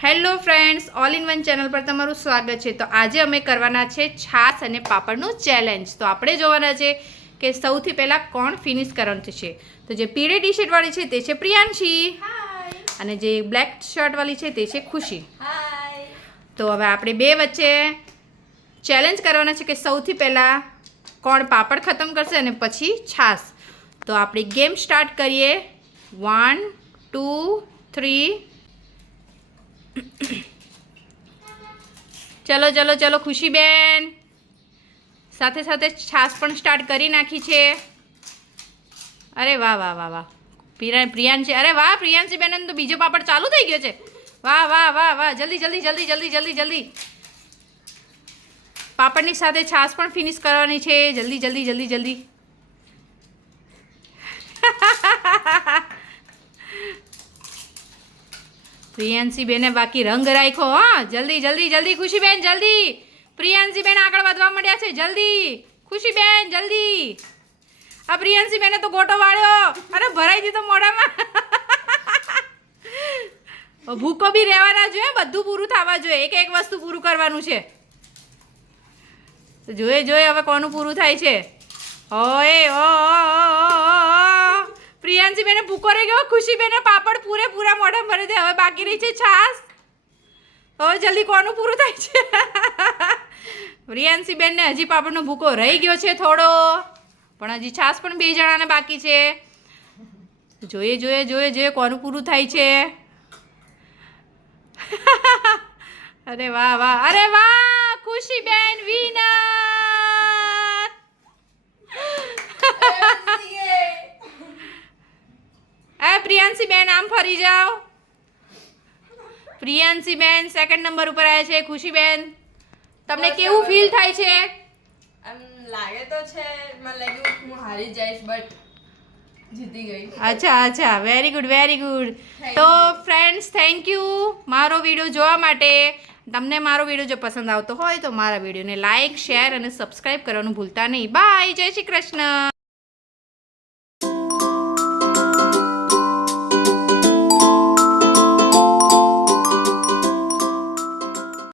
Hello friends all in one channel પર તમારું સ્વાગત છે. તો આજે અમે કરવાના છે છાસ અને પાપડનું ચેલેન્જ તો આપણે જોવાના છે કે સૌથી પહેલાં કોણ ફિનિશ કરવાનું છે. તો જે પીળી ટી શર્ટવાળી છે તે છે પ્રિયાંશી. અને જે બ્લેક શર્ટવાળી છે તે છે ખુશી. તો હવે આપણે બે વચ્ચે ચેલેન્જ કરવાના છે કે સૌથી પહેલાં કોણ પાપડ ખતમ કરશે અને પછી છાસ તો આપણે ગેમ સ્ટાર્ટ કરીએ. વન ટુ થ્રી ચલો ચલો ચલો ખુશીબેન સાથે સાથે છાસ પણ સ્ટાર્ટ કરી નાખી છે. અરે વાહ વાહ વાહ વાહ. પ્રિયા, પ્રિયાંશી, અરે વાહ, પ્રિયાંશી બેન તો બીજો પાપડ ચાલુ થઈ ગયો છે. વાહ વાહ વાહ વાહ. જલ્દી જલ્દી જલ્દી જલ્દી જલ્દી જલ્દી. પાપડની સાથે છાસ પણ ફિનિશ કરવાની છે. જલ્દી જલ્દી જલ્દી જલ્દી. પ્રિયાંશી બેને બાકી રંગ રાખ્યો, હા. જલ્દી જલ્દી જલ્દી, ખુશીબેન, જલ્દી. પ્રિયાંશી બેન આગળ વધવા માંડ્યા છે, જલ્દી. ખુશીબેન, જલ્દી. આ પ્રિયાંશી બેને તો ગોટો વાળ્યો. અરે, ભરાઈ દીધો મોઢામાં. ભૂકો બી રહેવાના જોઈએ, બધું પૂરું થવા જોઈએ. એક એક વસ્તુ પૂરું કરવાનું છે. જોઈએ જોઈએ હવે કોનું પૂરું થાય છે. ઓય ઓ. પ્રિયાંશી બેને ભૂકો રહી ગયો ખુશી બેને પાપડ પૂરે પૂરા મોઢા ભરી દે. હવે બાકી રહી છે છાસ હવે જલ્દી કોનું પૂરું થાય છે? રિયાન્સી બેનને હજી પાપડનો ભૂકો રહી ગયો છે થોડો. પણ હજી છાસ પણ બે જણાને બાકી છે. જોઈએ જોઈએ જોઈએ જોઈએ કોનું પૂરું થાય છે. અરે વાહ વાહ. અરે વાહ ખુશી બેન પ્રિયાંશી બેન આમ ફરી જાઓ. પ્રિયાંશી બેન સેકન્ડ નંબર ઉપર આવ્યા છે ખુશી બેન તમને કેવું ફીલ થાય છે? આમ લાગે તો છે મને લાગ્યું હું હારી જઈશ બટ જીતી ગઈ. અચ્છા અચ્છા વેરી ગુડ વેરી ગુડ તો. ફ્રેન્ડ્સ થેન્ક યુ મારો વીડિયો જોવા માટે તમને મારો વીડિયો જો પસંદ આવતો હોય તો મારા વિડીયોને લાઇક શેર અને સબસ્ક્રાઈબ કરવાનું ભૂલતા નહીં. બાય જય શ્રી કૃષ્ણ.